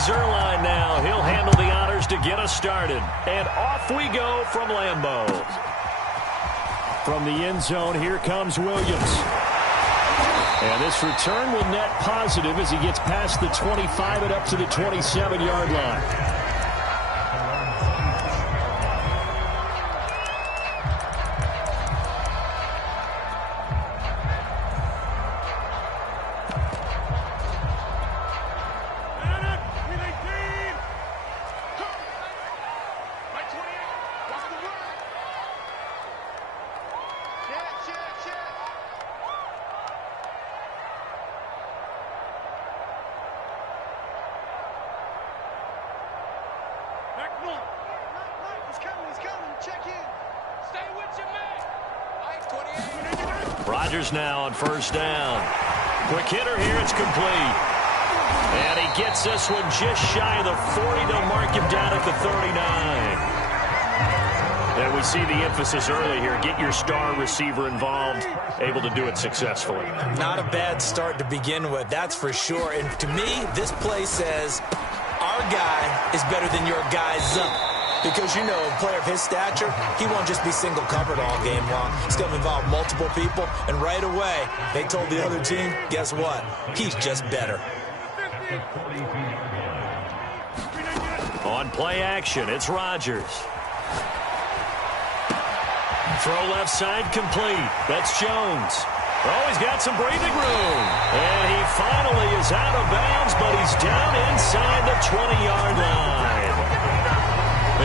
Zerline now. He'll handle the honors to get us started. And off we go from Lambeau. From the end zone, here comes Williams. And this return will net positive as he gets past the 25 and up to the 27-yard line. Rodgers now on first down. Quick hitter here, it's complete. And he gets this one just shy of the 40. They'll mark him down at the 39. And we see the emphasis early here. Get your star receiver involved, able to do it successfully. Not a bad start to begin with, that's for sure. And to me, this play says our guy is better than your guy's up. Because, you know, a player of his stature, he won't just be single covered all game long. He's going to involve multiple people. And right away, they told the other team, guess what? He's just better. On play action, it's Rodgers. Throw left side complete. That's Jones. Oh, he's got some breathing room. And he finally is out of bounds, but he's down inside the 20-yard line.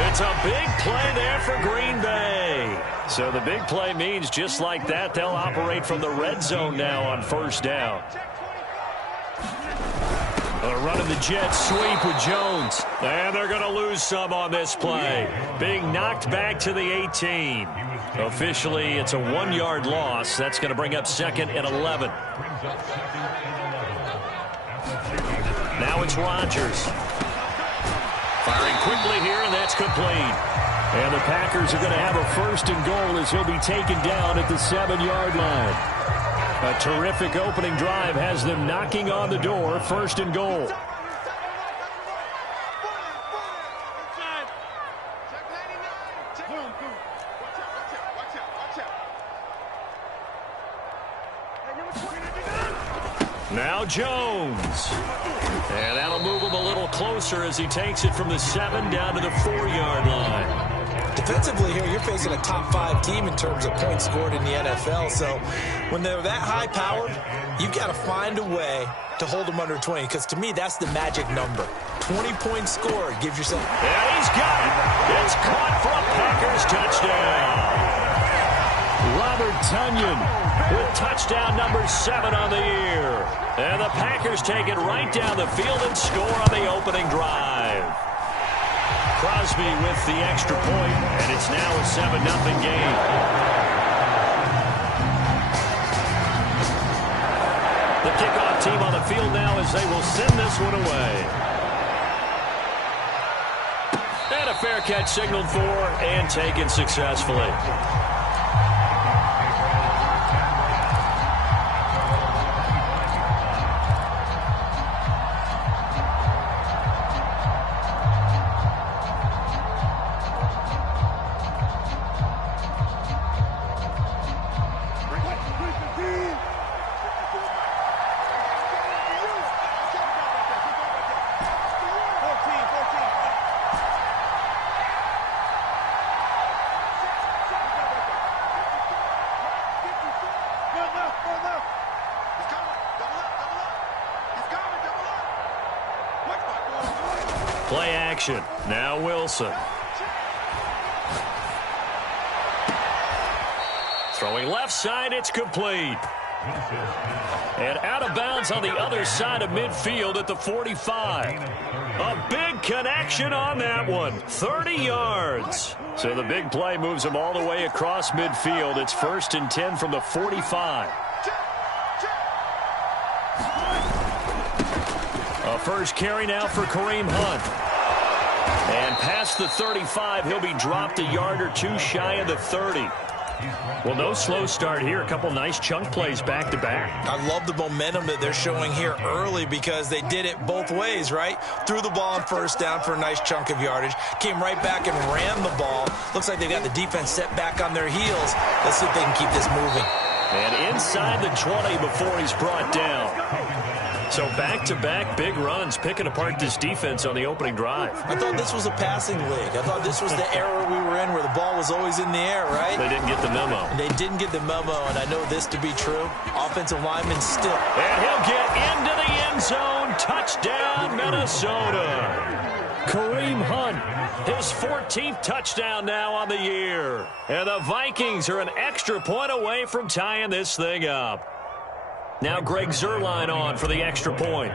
It's a big play there for Green Bay. So the big play means just like that, they'll operate from the red zone now on first down. Running the jet sweep with Jones. And they're going to lose some on this play. Being knocked back to the 18. Officially, it's a 1-yard loss. That's going to bring up 2nd and 11. Now it's Rodgers. Firing quickly here, and that's complete. And the Packers are going to have a 1st and goal as he'll be taken down at the 7-yard line. A terrific opening drive has them knocking on the door. 1st and goal. Now Jones. And that'll move him a little closer as he takes it from the 7 down to the 4-yard line. Defensively here, you're facing a top 5 team in terms of points scored in the NFL. So when they're that high-powered, you've got to find a way to hold them under 20. Because to me, that's the magic number. 20 points scored gives yourself. And he's got it. It's caught for a Packers touchdown. Robert Tonyan with touchdown number 7 on the year. And the Packers take it right down the field and score on the opening drive. Crosby with the extra point, and it's now a 7-0 game. The kickoff team on the field now as they will send this one away. And a fair catch signaled for and taken successfully. Play action. Now Wilson. Throwing left side, it's complete. And out of bounds on the other side of midfield at the 45. A big connection on that one. 30 yards. So the big play moves him all the way across midfield. It's 1st and 10 from the 45. A first carry now for Kareem Hunt. And past the 35, he'll be dropped a yard or two shy of the 30. Well, no slow start here. A couple nice chunk plays back-to-back. I love the momentum that they're showing here early because they did it both ways, right? Threw the ball on first down for a nice chunk of yardage. Came right back and ran the ball. Looks like they've got the defense set back on their heels. Let's see if they can keep this moving. And inside the 20 before he's brought down. So back-to-back big runs, picking apart this defense on the opening drive. I thought this was a passing league. I thought this was the era we were in where the ball was always in the air, right? They didn't get the memo. They didn't get the memo, and I know this to be true. Offensive lineman still. And he'll get into the end zone. Touchdown, Minnesota. Kareem Hunt, his 14th touchdown now on the year. And the Vikings are an extra point away from tying this thing up. Now Greg Zuerlein on for the extra point.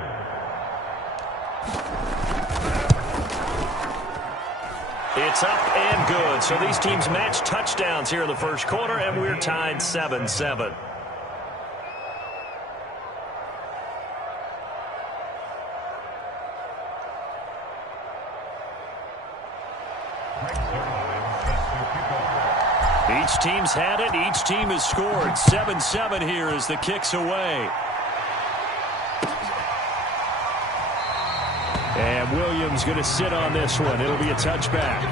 It's up and good. So these teams match touchdowns here in the first quarter, and we're tied 7-7. Each team's had it. Each team has scored. 7-7 here as the kick's away. And Williams going to sit on this one. It'll be a touchback.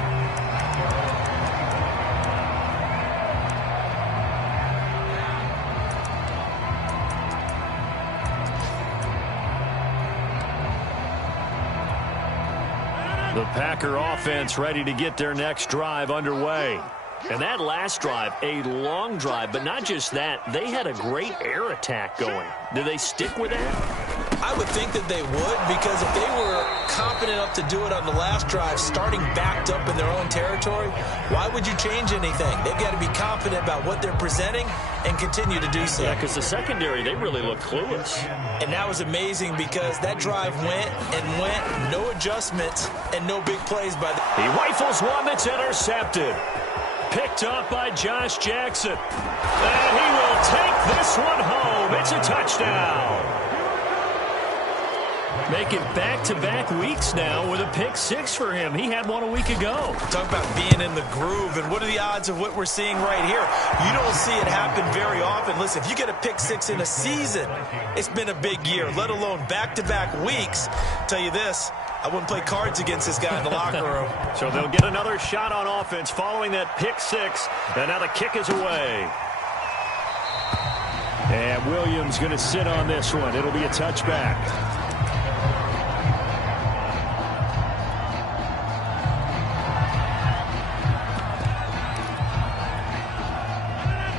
The Packer offense ready to get their next drive underway. And that last drive, a long drive, but not just that. They had a great air attack going. Do they stick with that? I would think that they would, because if they were confident enough to do it on the last drive, starting backed up in their own territory, why would you change anything? They've got to be confident about what they're presenting and continue to do so. Yeah, because the secondary, they really look clueless. And that was amazing because that drive went and went, no adjustments and no big plays by the... He rifles one that's intercepted. Picked up by Josh Jackson. And he will take this one home. It's a touchdown. Making back-to-back weeks now with a pick six for him. He had one a week ago. Talk about being in the groove, and what are the odds of what we're seeing right here? You don't see it happen very often. Listen, if you get a pick six in a season, it's been a big year, let alone back-to-back weeks. Tell you this, I wouldn't play cards against this guy in the locker room. So they'll get another shot on offense following that pick six, and now the kick is away. And Williams going to sit on this one. It'll be a touchback.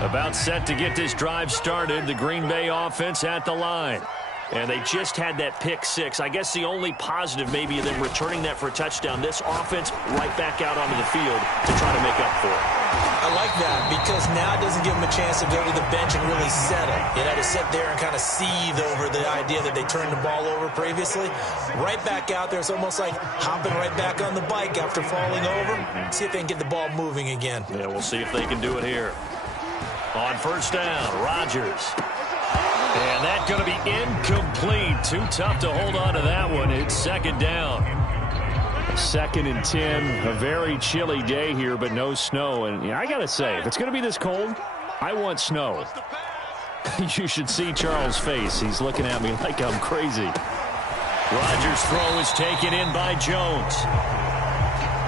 About set to get this drive started. The Green Bay offense at the line. And they just had that pick six. I guess the only positive maybe of them returning that for a touchdown. This offense right back out onto the field to try to make up for it. I like that because now it doesn't give them a chance to go to the bench and really settle. You know, to sit there and kind of seethe over the idea that they turned the ball over previously. Right back out there. It's almost like hopping right back on the bike after falling over. See if they can get the ball moving again. Yeah, we'll see if they can do it here. On first down, Rodgers. And that's going to be incomplete. Too tough to hold on to that one. It's second down. 2nd and 10. A very chilly day here, but no snow. And I got to say, if it's going to be this cold, I want snow. You should see Charles' face. He's looking at me like I'm crazy. Rodgers' throw is taken in by Jones.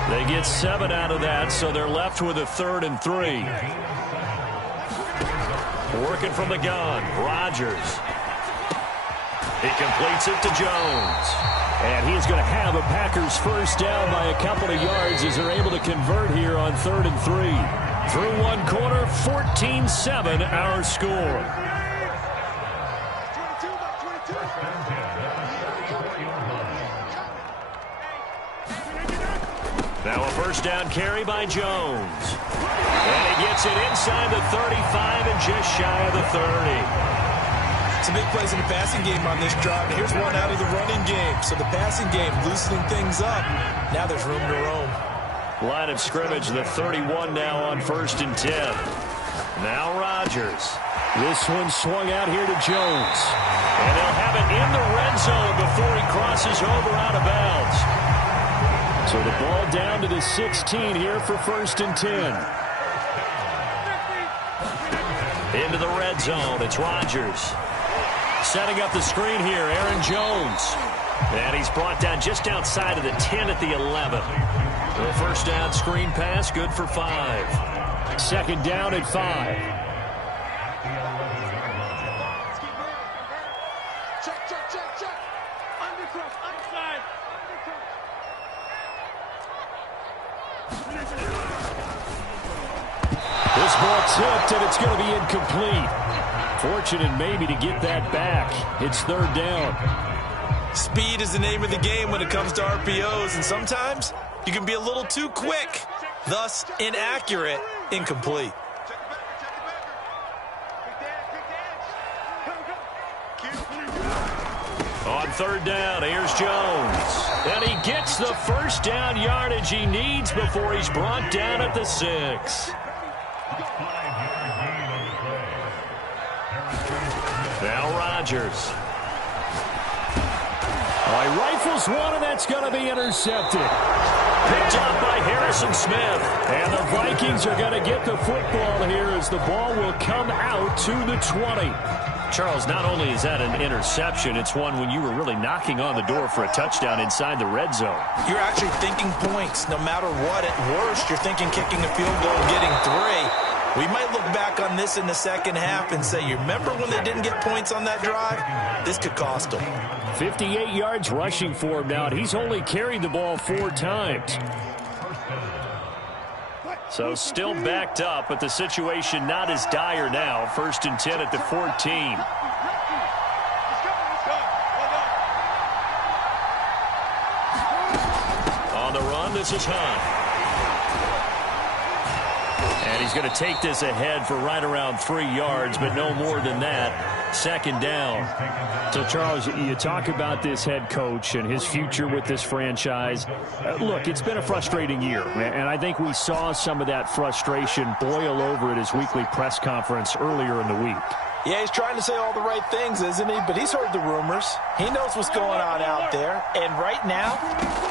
They get 7 out of that, so they're left with a 3rd and 3. Working from the gun, Rodgers. He completes it to Jones. And he's going to have a Packers first down by a couple of yards as they're able to convert here on 3rd and 3. Through one quarter, 14-7 our score. Now a first down carry by Jones. And he gets it inside the 35 and just shy of the 30. Some big plays in the passing game on this drive. And here's one out of the running game. So the passing game loosening things up. Now there's room to roam. Line of scrimmage, the 31 now on 1st and 10. Now Rodgers. This one swung out here to Jones. And they'll have it in the red zone before he crosses over out of bounds. So the ball down to the 16 here for 1st and 10. Into the red zone, it's Rodgers. Setting up the screen here, Aaron Jones. And he's brought down just outside of the 10 at the 11. The first down screen pass, good for 5. Second down at 5. Check. Undercross, outside. This ball tipped, and it's going to be incomplete. Fortunate maybe to get that back. It's third down. Speed is the name of the game when it comes to RPOs, and sometimes you can be a little too quick, thus inaccurate, incomplete. On third down, here's Jones. And he gets the first down yardage he needs before he's brought down at the 6. Now Rodgers. He rifles one, and that's going to be intercepted. Picked up by Harrison Smith. And the Vikings are going to get the football here as the ball will come out to the 20. Charles, not only is that an interception, it's one when you were really knocking on the door for a touchdown inside the red zone. You're actually thinking points. No matter what, at worst, you're thinking kicking a field goal and getting 3. We might look back on this in the second half and say, you remember when they didn't get points on that drive? This could cost them. 58 yards rushing for him now, and he's only carried the ball 4 times. So still backed up, but the situation not as dire now. First and 10 at the 14. On the run, this is Hunt. And he's going to take this ahead for right around 3 yards, but no more than that. Second down. So, Charles, you talk about this head coach and his future with this franchise. Look, it's been a frustrating year, and I think we saw some of that frustration boil over at his weekly press conference earlier in the week. Yeah, he's trying to say all the right things, isn't he? But he's heard the rumors. He knows what's going on out there. And right now,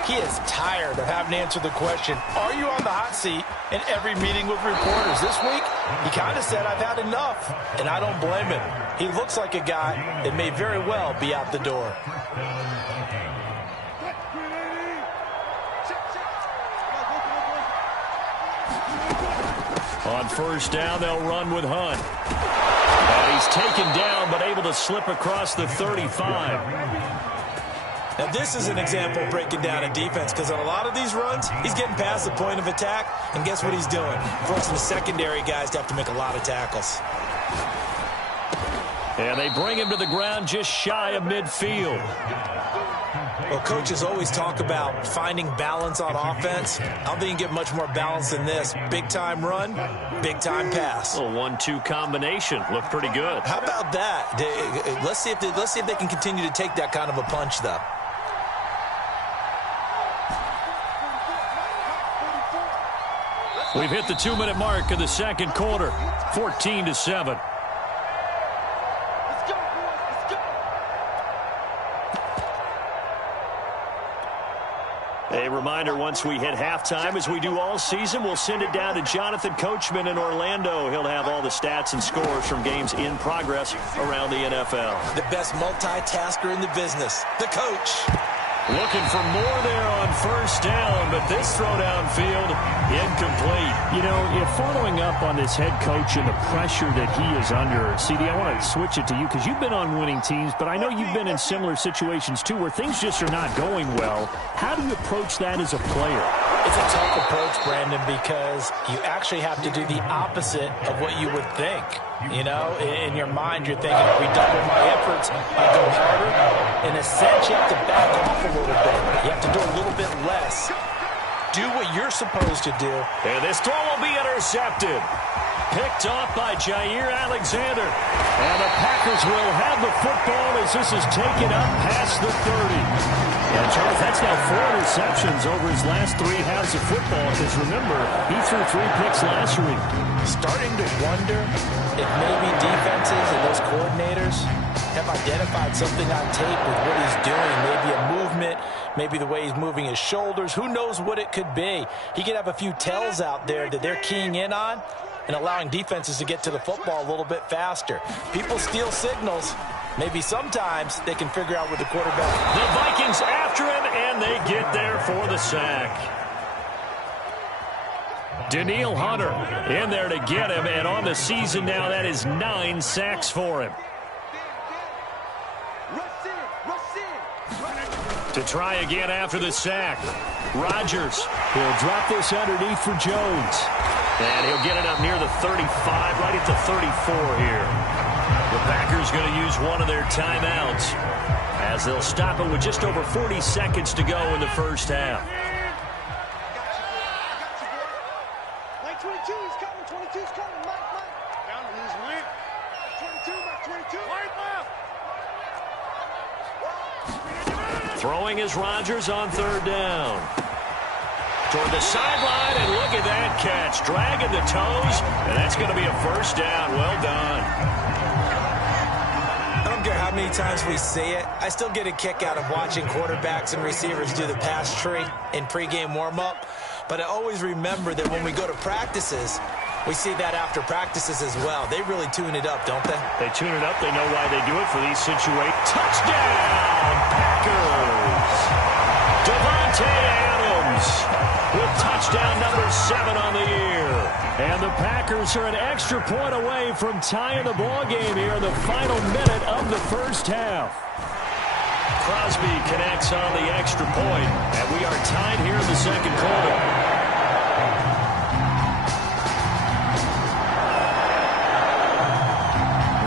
he is tired of having to answer the question, are you on the hot seat in every meeting with reporters? This week, he kind of said, I've had enough. And I don't blame him. He looks like a guy that may very well be out the door. On first down, they'll run with Hunt. And he's taken down, but able to slip across the 35. Now, this is an example of breaking down a defense, because on a lot of these runs, he's getting past the point of attack, and guess what he's doing? Forcing the secondary guys to have to make a lot of tackles. And they bring him to the ground just shy of midfield. Well, coaches always talk about finding balance on offense. I don't think you can get much more balance than this. Big-time run, big-time pass. A 1-2 combination. Looked pretty good. How about that? Let's see if they can continue to take that kind of a punch, though. We've hit the 2-minute mark of the second quarter. 14-7. A reminder, once we hit halftime, as we do all season, we'll send it down to Jonathan Coachman in Orlando. He'll have all the stats and scores from games in progress around the NFL. The best multitasker in the business, the coach. Looking for more there on first down, but this throw downfield, incomplete. You know, if following up on this head coach and the pressure that he is under, CD, I want to switch it to you because you've been on winning teams, but I know you've been in similar situations too where things just are not going well. How do you approach that as a player? It's a tough approach, Brandon, because you actually have to do the opposite of what you would think. You know, in your mind, you're thinking, if we double my efforts, I go harder. In a sense, you have to back off a little bit. You have to do a little bit less. Do what you're supposed to do. And this throw will be intercepted. Picked off by Jair Alexander. And the Packers will have the football as this is taken up past the 30. Yeah, Charles, that's now 4 interceptions over his last 3 halves of football. Because remember, he threw 3 picks last week. Starting to wonder if maybe defenses and those coordinators have identified something on tape with what he's doing. Maybe a movement, maybe the way he's moving his shoulders. Who knows what it could be? He could have a few tells out there that they're keying in on. and allowing defenses to get to the football a little bit faster. People steal signals. Maybe sometimes they can figure out with the quarterback. The Vikings after him, and they get there for the sack. Danielle Hunter in there to get him, and on the season now, that is 9 sacks for him. To try again after the sack. Rodgers, he'll drop this underneath for Jones. And he'll get it up near the 35, right at the 34 here. The Packers going to use one of their timeouts as they'll stop it with just over 40 seconds to go in the first half. Mike 22 is coming. 22 is coming. Mike. Down to lose Mike. 22. Mike left. Throwing is Rodgers on third down. Toward the sideline, and look at that catch. Dragging the toes, and that's going to be a first down. Well done. I don't care how many times we see it. I still get a kick out of watching quarterbacks and receivers do the pass tree in pregame warm-up. But I always remember that when we go to practices, we see that after practices as well. They really tune it up, don't they? They tune it up. They know why they do it for these situations. Touchdown, Packers! Devontae Adams with touchdown number 7 on the year. And the Packers are an extra point away from tying the ball game here in the final minute of the first half. Crosby connects on the extra point, and we are tied here in the second quarter.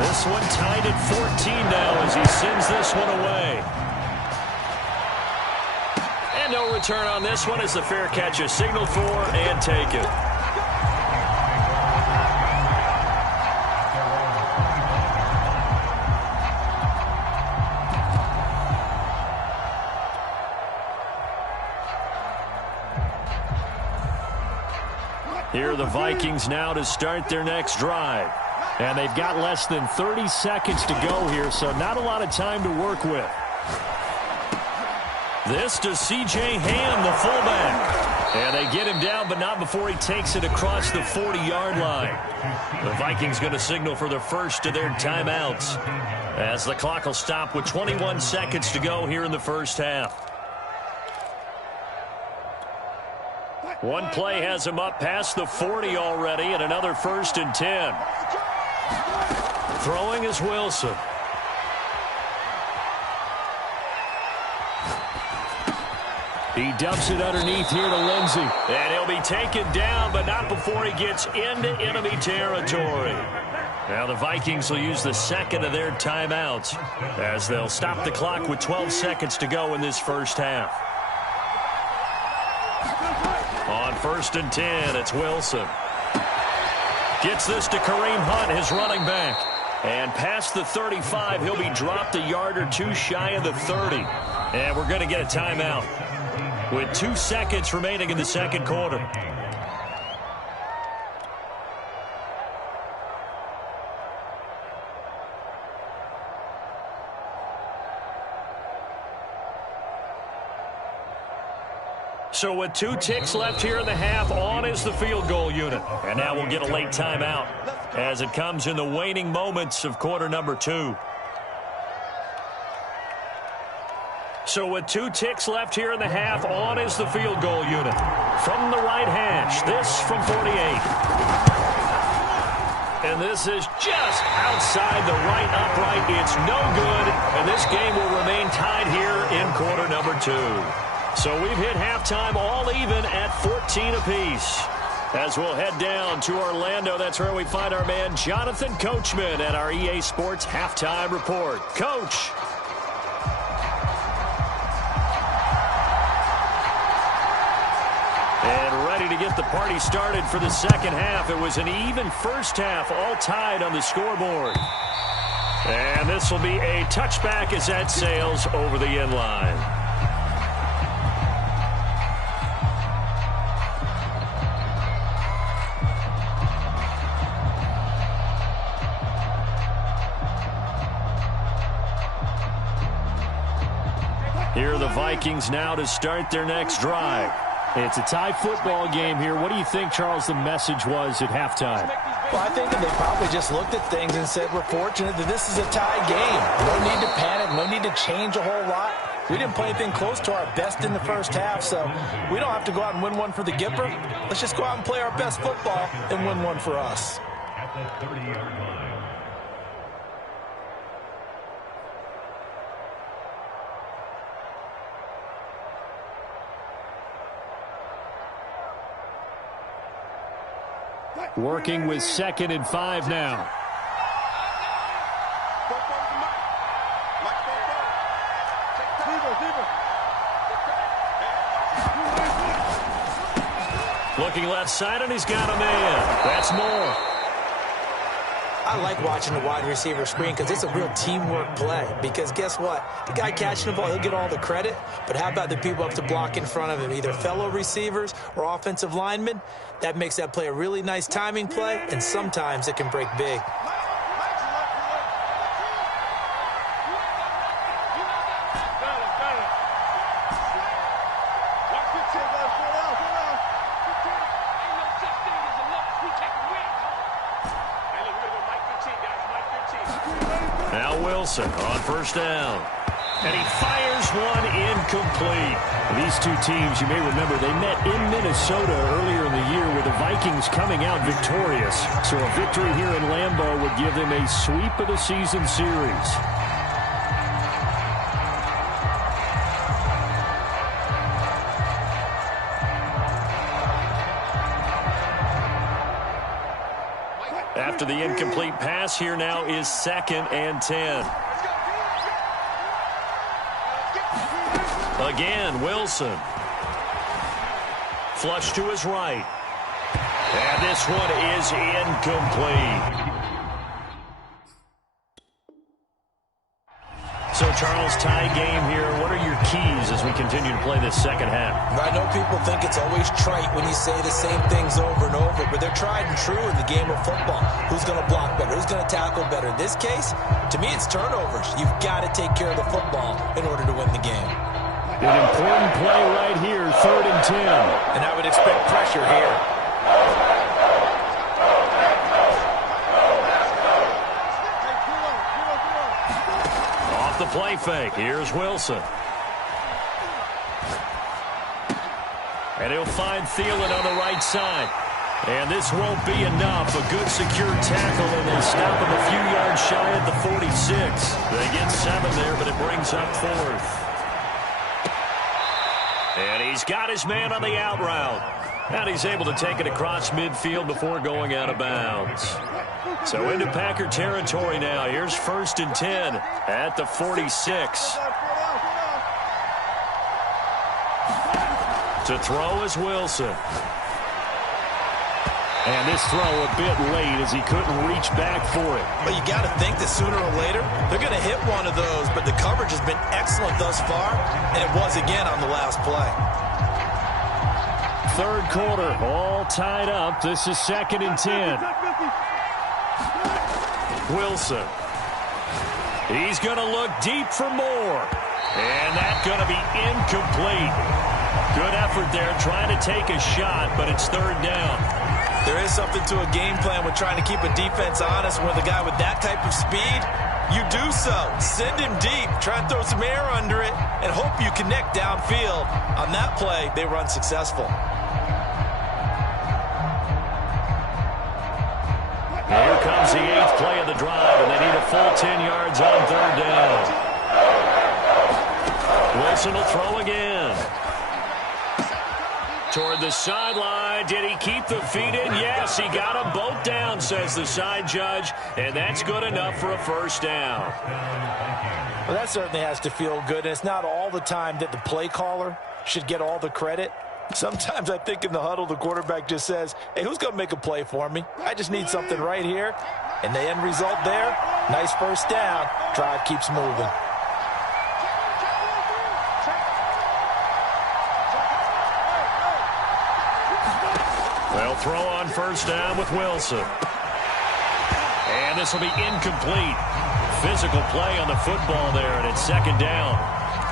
This one tied at 14 now as he sends this one away. And no return on this one as the fair catch is signaled for and taken. Here are the Vikings now to start their next drive. And they've got less than 30 seconds to go here, so not a lot of time to work with. This to C.J. Ham, the fullback. And they get him down, but not before he takes it across the 40-yard line. The Vikings going to signal for the first of their timeouts as the clock will stop with 21 seconds to go here in the first half. One play has him up past the 40 already, and another 1st and 10. Throwing is Wilson. He dumps it underneath here to Lindsey. And he'll be taken down, but not before he gets into enemy territory. Now the Vikings will use the second of their timeouts as they'll stop the clock with 12 seconds to go in this first half. On 1st and 10, it's Wilson. Gets this to Kareem Hunt, his running back. And past the 35, he'll be dropped a yard or two shy of the 30. And we're going to get a timeout with 2 seconds remaining in the second quarter. So with 2 ticks left here in the half, on is the field goal unit. And now we'll get a late timeout as it comes in the waning moments of quarter number 2. So with 2 ticks left here in the half, on is the field goal unit. From the right hash, this from 48. And this is just outside the right upright. It's no good, and this game will remain tied here in quarter number 2. So we've hit halftime all even at 14 apiece. As we'll head down to Orlando, that's where we find our man Jonathan Coachman at our EA Sports Halftime Report. Coach. And ready to get the party started for the second half. It was an even first half, all tied on the scoreboard. And this will be a touchback as that sails over the end line. Here are the Vikings now to start their next drive. It's a tie football game here. What do you think, Charles, the message was at halftime? Well, I think that they probably just looked at things and said, we're fortunate that this is a tie game. No need to panic. No need to change a whole lot. We didn't play anything close to our best in the first half, so we don't have to go out and win one for the Gipper. Let's just go out and play our best football and win one for us. At the 30-yard line. Working with 2nd and 5 now. Looking left side, and he's got a man. That's more. I like watching the wide receiver screen because it's a real teamwork play. Because guess what? The guy catching the ball, he'll get all the credit. But how about the people up to block in front of him, either fellow receivers or offensive linemen? That makes that play a really nice timing play, and sometimes it can break big. Now Wilson on first down. And he fires one incomplete. These two teams, you may remember, they met in Minnesota earlier in the year with the Vikings coming out victorious. So a victory here in Lambeau would give them a sweep of the season series. After the incomplete pass, here now is 2nd and 10. Again, Wilson. Flush to his right. And this one is incomplete. So, Charles, tie game here. What are your keys as we continue to play this second half? I know people think it's always trite when you say the same things over and over, but they're tried and true in the game of football. Who's going to block better? Who's going to tackle better? In this case, to me, it's turnovers. You've got to take care of the football in order to win the game. An important play right here, 3rd and 10. And I would expect pressure here. Off the play fake, here's Wilson. And he'll find Thielen on the right side. And this won't be enough. A good secure tackle, and they stop him a few yards shy at the 46. They get 7 there, but it brings up 4th. And he's got his man on the out route. And he's able to take it across midfield before going out of bounds. So into Packer territory now. Here's 1st and 10 at the 46. To throw is Wilson. And this throw a bit late as he couldn't reach back for it. But you got to think that sooner or later, they're going to hit one of those. But the coverage has been excellent thus far, and it was again on the last play. 3rd quarter, all tied up. This is 2nd and 10. Wilson. He's going to look deep for more. And that's going to be incomplete. Good effort there trying to take a shot, but it's 3rd down. There is something to a game plan with trying to keep a defense honest. With a guy with that type of speed, you do so. Send him deep. Try and throw some air under it and hope you connect downfield. On that play, they were unsuccessful. Here comes the 8th play of the drive, and they need a full 10 yards on 3rd down. Wilson will throw again. Toward the sideline. Did he keep the feet in? Yes, he got them both down, says the side judge, and that's good enough for a 1st down. Well, that certainly has to feel good, and it's not all the time that the play caller should get all the credit. Sometimes I think in the huddle, the quarterback just says, hey, who's going to make a play for me? I just need something right here. And the end result there, nice 1st down. Drive keeps moving. They'll throw on 1st down with Wilson. And this will be incomplete. Physical play on the football there, and it's 2nd down.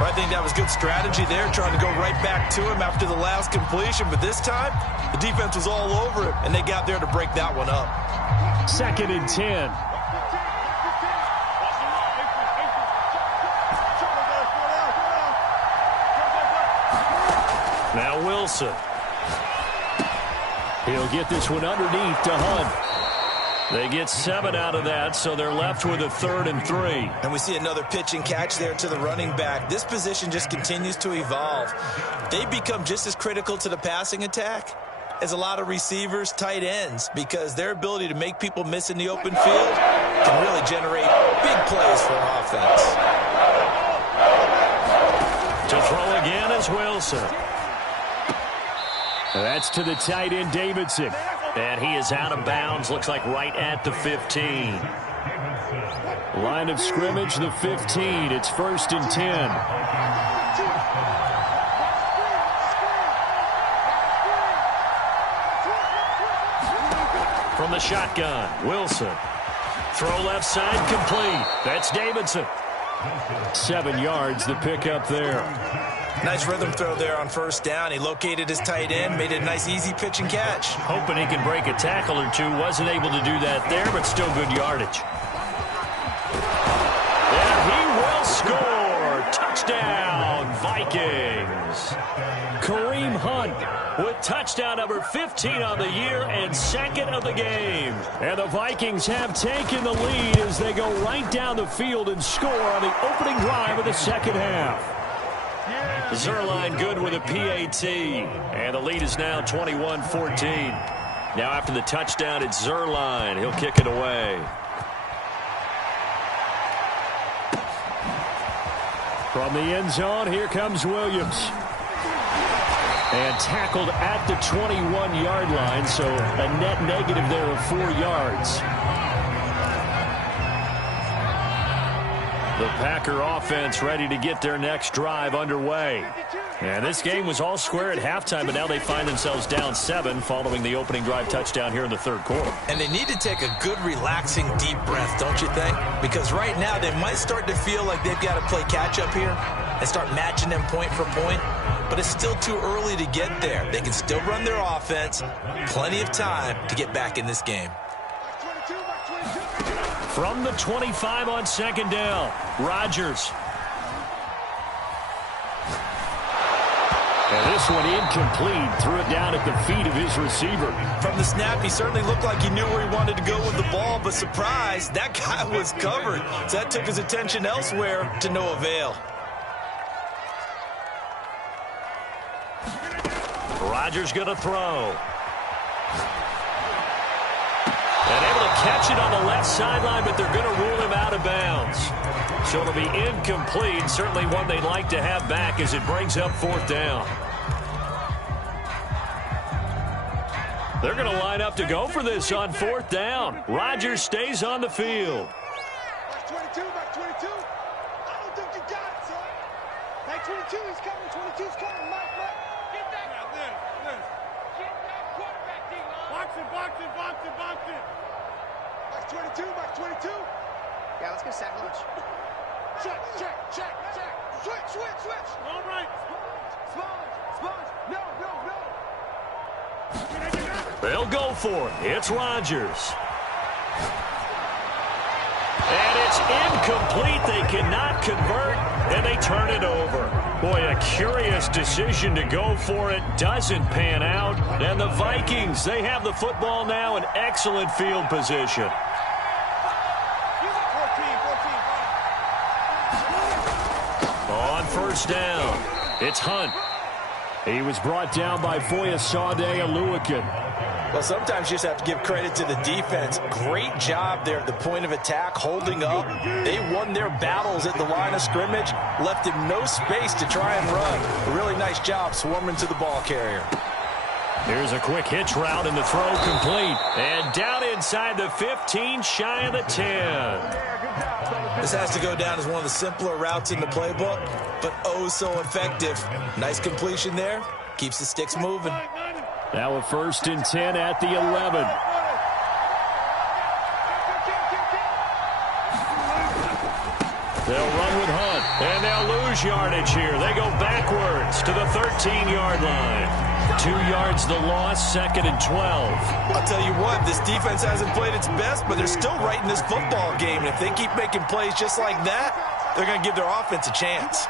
I think that was good strategy there, trying to go right back to him after the last completion. But this time, the defense was all over it, and they got there to break that one up. 2nd and 10. Now Wilson. He'll get this one underneath to Hunt. They get 7 out of that, so they're left with a 3rd and 3. And we see another pitch and catch there to the running back. This position just continues to evolve. They become just as critical to the passing attack as a lot of receivers, tight ends, because their ability to make people miss in the open field can really generate big plays for an offense. To throw again is Wilson. That's to the tight end, Davidson. And he is out of bounds, looks like right at the 15. Line of scrimmage, the 15. It's 1st and 10. From the shotgun, Wilson. Throw left side, complete. That's Davidson. 7 yards, the pickup there. Nice rhythm throw there on 1st down. He located his tight end, made a nice easy pitch and catch. Hoping he can break a tackle or two. Wasn't able to do that there, but still good yardage. And he will score. Touchdown, Vikings. Kareem Hunt with touchdown number 15 on the year and 2nd of the game. And the Vikings have taken the lead as they go right down the field and score on the opening drive of the 2nd half. Zerline good with a PAT. And the lead is now 21-14. Now after the touchdown, it's Zerline. He'll kick it away. From the end zone, here comes Williams. And tackled at the 21-yard line, so a net negative there of 4 yards. The Packer offense ready to get their next drive underway. And this game was all square at halftime, but now they find themselves down 7 following the opening drive touchdown here in the 3rd quarter. And they need to take a good, relaxing, deep breath, don't you think? Because right now they might start to feel like they've got to play catch-up here and start matching them point for point. But it's still too early to get there. They can still run their offense. Plenty of time to get back in this game. From the 25 on 2nd down, Rodgers. And this one incomplete. Threw it down at the feet of his receiver. From the snap, he certainly looked like he knew where he wanted to go with the ball, but surprise, that guy was covered. So that took his attention elsewhere to no avail. Rodgers going to throw. And able to catch it on the left sideline, but they're going to rule him out of bounds. So it'll be incomplete. Certainly one they'd like to have back as it brings up 4th down. They're going to line up to go for this on 4th down. Rodgers stays on the field. Back 22, back 22. I don't think you got it, son. Back 22, he's coming. 22's coming. Mike. Get that. Get that quarterback, D-line. Box it. Back 22, back 22. Yeah, let's get sack lunch. Check. Switch. All right. Sponge. No. They'll go for it. It's Rodgers. And it's incomplete. They cannot convert, and they turn it over. Boy, a curious decision to go for it. Doesn't pan out. And the Vikings, they have the football now in excellent field position. On 1st down, it's Hunt. He was brought down by Foyesade Oluwakin. Well, sometimes you just have to give credit to the defense. Great job there at the point of attack, holding up. They won their battles at the line of scrimmage, left him no space to try and run. A really nice job swarming to the ball carrier. Here's a quick hitch route, and the throw complete. And down inside the 15, shy of the 10. This has to go down as one of the simpler routes in the playbook, but oh so effective. Nice completion there. Keeps the sticks moving. Now a 1st and 10 at the 11. They'll run with Hunt, and they'll lose lose yardage here. They go backwards to the 13-yard line. 2 yards the loss, 2nd and 12. I'll tell you what, this defense hasn't played its best, but they're still right in this football game. And if they keep making plays just like that, they're going to give their offense a chance.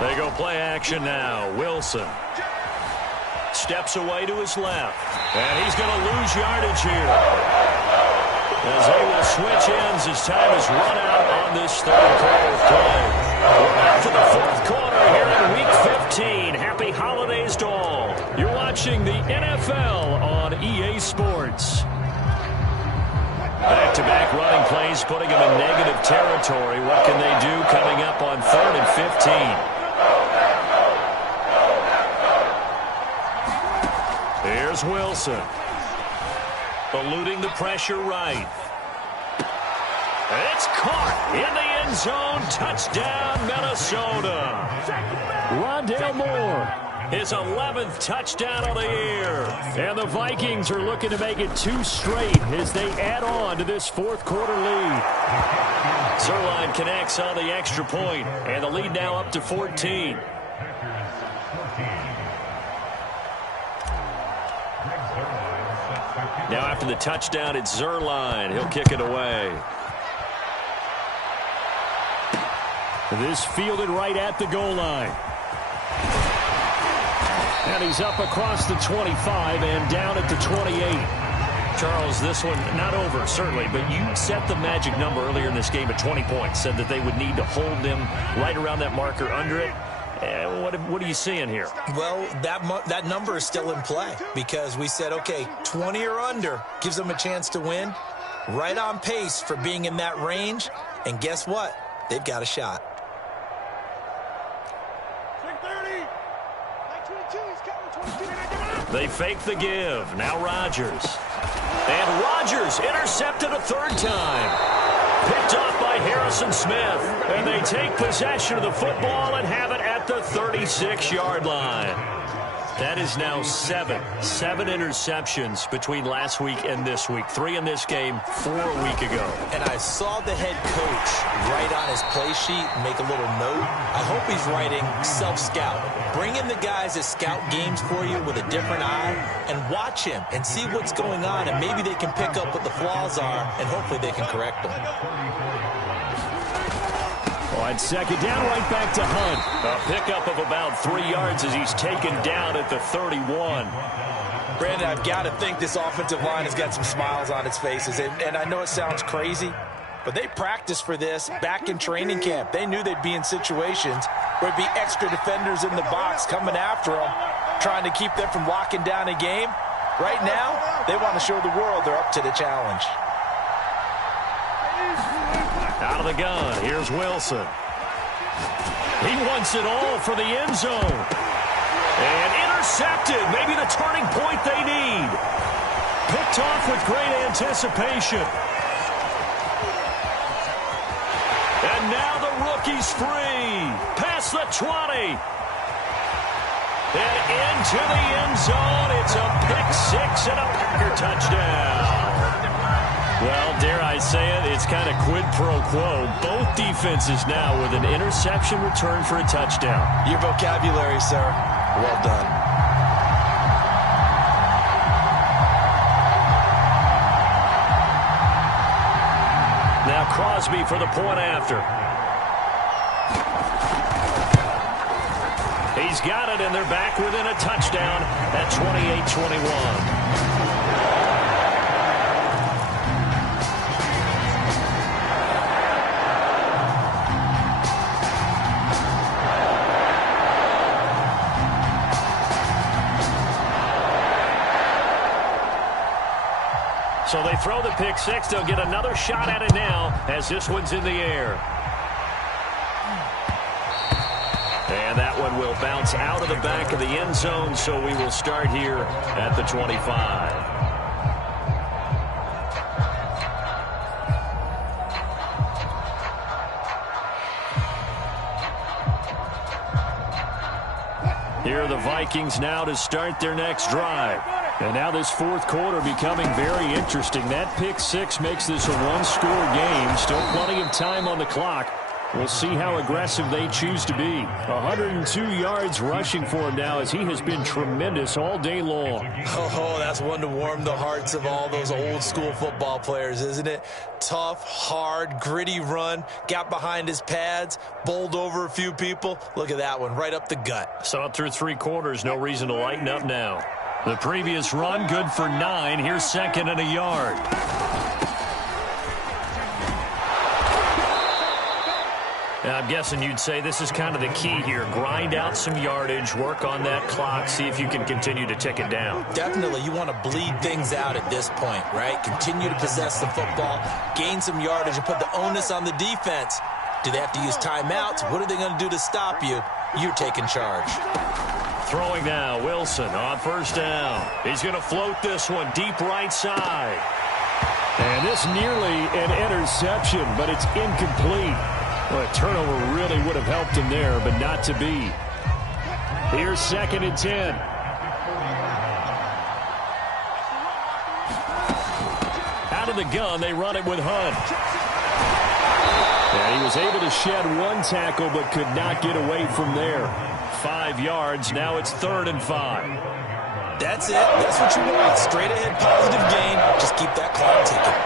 They go play action now. Wilson steps away to his left. And he's going to lose yardage here, as they will switch ends as time is run out on this third quarter play. We're back to the fourth quarter here in Week 15. Happy holidays to all. You're watching the NFL on EA Sports. Back-to-back running plays putting them in negative territory. What can they do coming up on 3rd and 15? Here's Wilson. Eluding the pressure right. It's caught in the end zone. Touchdown, Minnesota. Rondale Moore, his 11th touchdown of the year. And the Vikings are looking to make it 2 straight as they add on to this fourth quarter lead. Zerline connects on the extra point, and the lead now up to 14. Now after the touchdown, it's Zerline. He'll kick it away. This fielded right at the goal line. And he's up across the 25 and down at the 28. Charles, this one not over, certainly, but you set the magic number earlier in this game at 20 points. Said that they would need to hold them right around that marker under it. What are you seeing here? Well, that number is still in play because we said, okay, 20 or under gives them a chance to win. Right on pace for being in that range. And guess what? They've got a shot. They fake the give. Now Rodgers. And Rodgers intercepted a 3rd time. Picked off by Harrison Smith. And they take possession of the football and have it at the 36-yard line. That is now 7 interceptions between last week and this week. 3 in this game, 4 a week ago. And I saw the head coach write on his play sheet and make a little note. I hope he's writing self-scout. Bring in the guys that scout games for you with a different eye and watch him and see what's going on, and maybe they can pick up what the flaws are, and hopefully they can correct them. On 2nd down, right back to Hunt. A pickup of about 3 yards as he's taken down at the 31. Brandon, I've got to think this offensive line has got some smiles on its faces. And I know it sounds crazy, but they practiced for this back in training camp. They knew they'd be in situations where there'd be extra defenders in the box coming after them, trying to keep them from locking down a game. Right now, they want to show the world they're up to the challenge. Out of the gun, here's Wilson. He wants it all for the end zone. And intercepted, maybe the turning point they need. Picked off with great anticipation. And now the rookie's free. Past the 20. And into the end zone. It's a pick-6 and a Packer touchdown. Well, dare I say it, it's kind of quid pro quo. Both defenses now with an interception return for a touchdown. Your vocabulary, sir. Well done. Now Crosby for the point after. He's got it, and they're back within a touchdown at 28-21. So they throw the pick-6. They'll get another shot at it now as this one's in the air. And that one will bounce out of the back of the end zone, so we will start here at the 25. Here are the Vikings now to start their next drive. And now this fourth quarter becoming very interesting. That pick-6 makes this a one-score game. Still plenty of time on the clock. We'll see how aggressive they choose to be. 102 yards rushing for him now as he has been tremendous all day long. Oh, that's one to warm the hearts of all those old school football players, isn't it? Tough, hard, gritty run, got behind his pads, bowled over a few people. Look at that one, right up the gut. Saw it through 3 quarters, no reason to lighten up now. The previous run, good for 9. Here's 2nd and a yard. I'm guessing you'd say this is kind of the key here. Grind out some yardage, work on that clock, see if you can continue to tick it down. Definitely, you want to bleed things out at this point, right? Continue to possess the football, gain some yardage, and put the onus on the defense. Do they have to use timeouts? What are they going to do to stop you? You're taking charge. Throwing now, Wilson on 1st down. He's going to float this one deep right side. And this nearly an interception, but it's incomplete. Well, a turnover really would have helped him there, but not to be. Here's 2nd and 10. Out of the gun, they run it with Hunt. And he was able to shed 1 tackle, but could not get away from there. 5 yards. Now it's 3rd and 5. That's it. That's what you want. Straight ahead, positive gain. Just keep that clock ticking.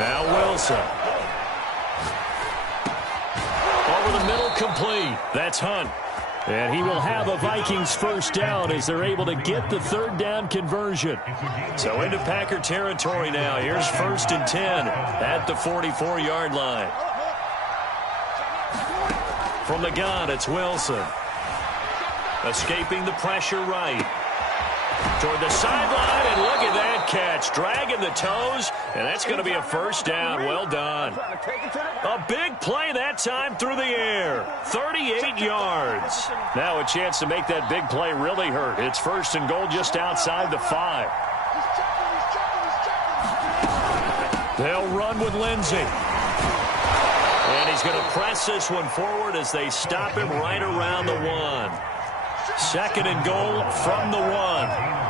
Now Wilson. Over the middle, complete. That's Hunt. And he will have a Vikings 1st down as they're able to get the 3rd down conversion. So into Packer territory now. Here's 1st and 10 at the 44-yard line. From the gun, it's Wilson. Escaping the pressure right. Toward the sideline, and look at that catch. Dragging the toes, and that's going to be a 1st down. Well done. A big play that time through the air. 38 yards. Now a chance to make that big play really hurt. It's 1st and goal just outside the 5. They'll run with Lindsey. And he's going to press this one forward as they stop him right around the 1. 2nd and goal from the 1.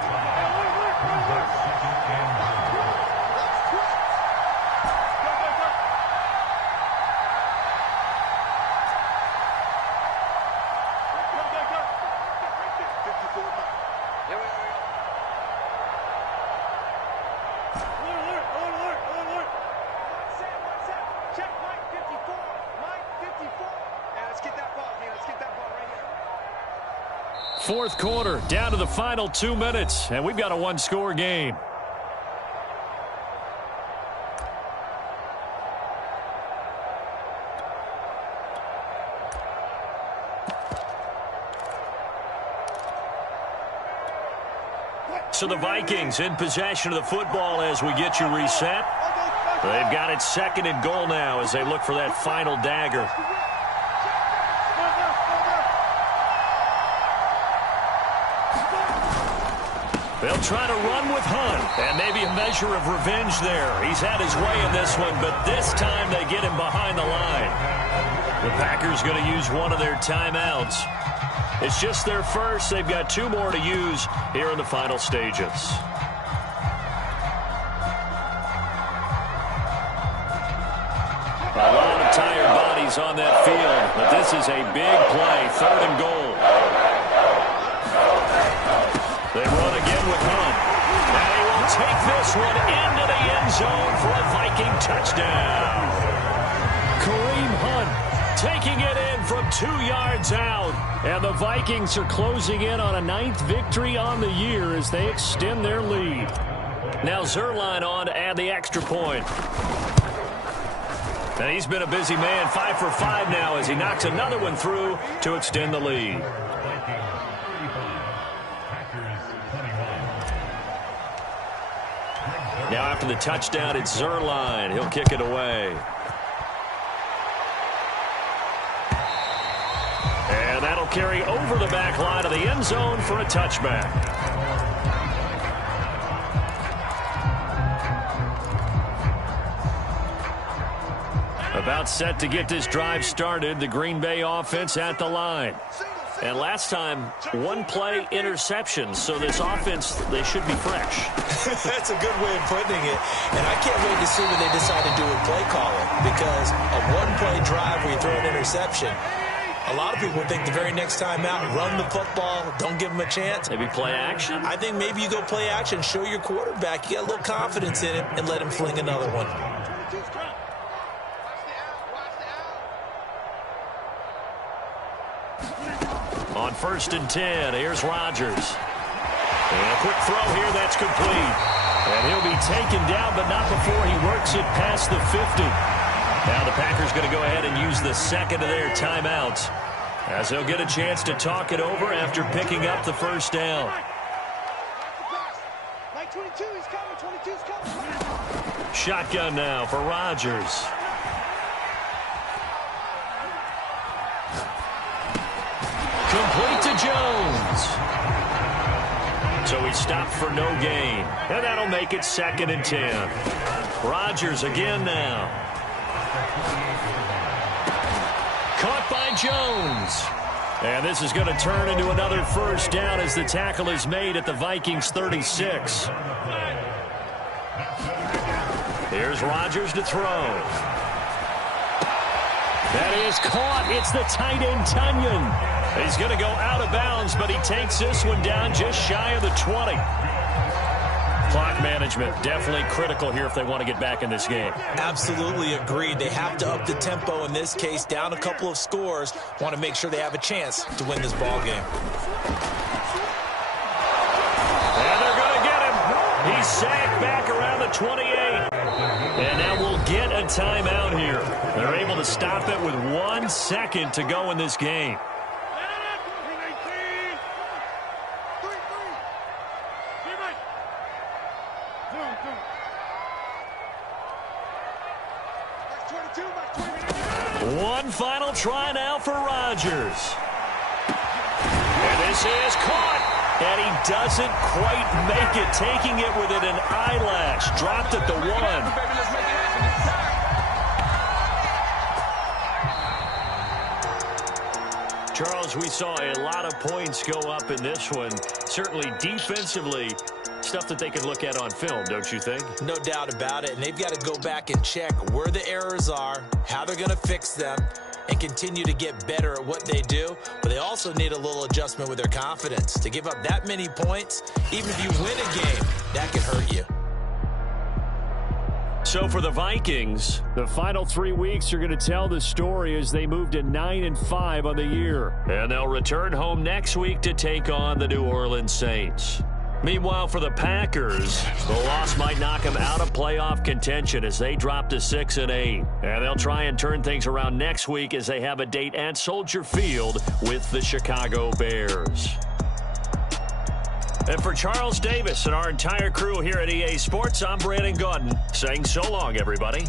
Fourth quarter, down to the final 2 minutes, and we've got a 1-score game. So the Vikings in possession of the football as we get you reset. They've got it 2nd and goal now as they look for that final dagger. They'll try to run with Hunt, and maybe a measure of revenge there. He's had his way in this one, but this time they get him behind the line. The Packers going to use one of their timeouts. It's just their first. They've got 2 more to use here in the final stages. A lot of tired bodies on that field, but this is a big play. 3rd and goal. They run again with Hunt. And he will take this one into the end zone for a Viking touchdown. Kareem Hunt taking it in from 2 yards out. And the Vikings are closing in on a 9th victory on the year as they extend their lead. Now Zerline on to add the extra point. And he's been a busy man, 5 for 5 now as he knocks another one through to extend the lead. Now after the touchdown, it's Zerline. He'll kick it away. And that'll carry over the back line of the end zone for a touchback. About set to get this drive started. The Green Bay offense at the line. And last time, one play interception. So this offense, they should be fresh. That's a good way of putting it. And I can't wait to see what they decide to do with play calling. Because a one-play drive where you throw an interception, a lot of people think the very next time out, run the football, don't give them a chance. Maybe play action? I think maybe you go play action, show your quarterback you got a little confidence in him, and let him fling another one. On 1st and 10, here's Rodgers. And a quick throw here, that's complete. And he'll be taken down, but not before he works it past the 50. Now the Packers going to go ahead and use the second of their timeouts, as they'll get a chance to talk it over after picking up the first down. Shotgun now for Rodgers. Complete to Jones. So he stopped for no gain. And that'll make it 2nd and 10. Rodgers again now. Caught by Jones. And this is going to turn into another first down as the tackle is made at the Vikings 36. Here's Rodgers to throw. That is caught. It's the tight end, Tunyon. He's going to go out of bounds, but he takes this one down just shy of the 20. Clock management definitely critical here if they want to get back in this game. Absolutely agreed. They have to up the tempo in this case, down a couple of scores. Want to make sure they have a chance to win this ball game. And they're going to get him. He's sacked back around the 28. And now we'll get a timeout here. They're able to stop it with 1 second to go in this game. One final try now for Rodgers. And this is caught. And he doesn't quite make it, taking it within an eyelash. Dropped at the 1. Charles, we saw a lot of points go up in this one. Certainly defensively, stuff that they can look at on film, don't you think? No doubt about it. And they've got to go back and check where the errors are, how they're going to fix them, and continue to get better at what they do. But they also need a little adjustment with their confidence. To give up that many points, even if you win a game, that could hurt you. So for the Vikings, the final 3 weeks are going to tell the story as they move to 9-5 on the year. And they'll return home next week to take on the New Orleans Saints. Meanwhile, for the Packers, the loss might knock them out of playoff contention as they drop to 6-8. And they'll try and turn things around next week as they have a date at Soldier Field with the Chicago Bears. And for Charles Davis and our entire crew here at EA Sports, I'm Brandon Gaudin saying so long, everybody.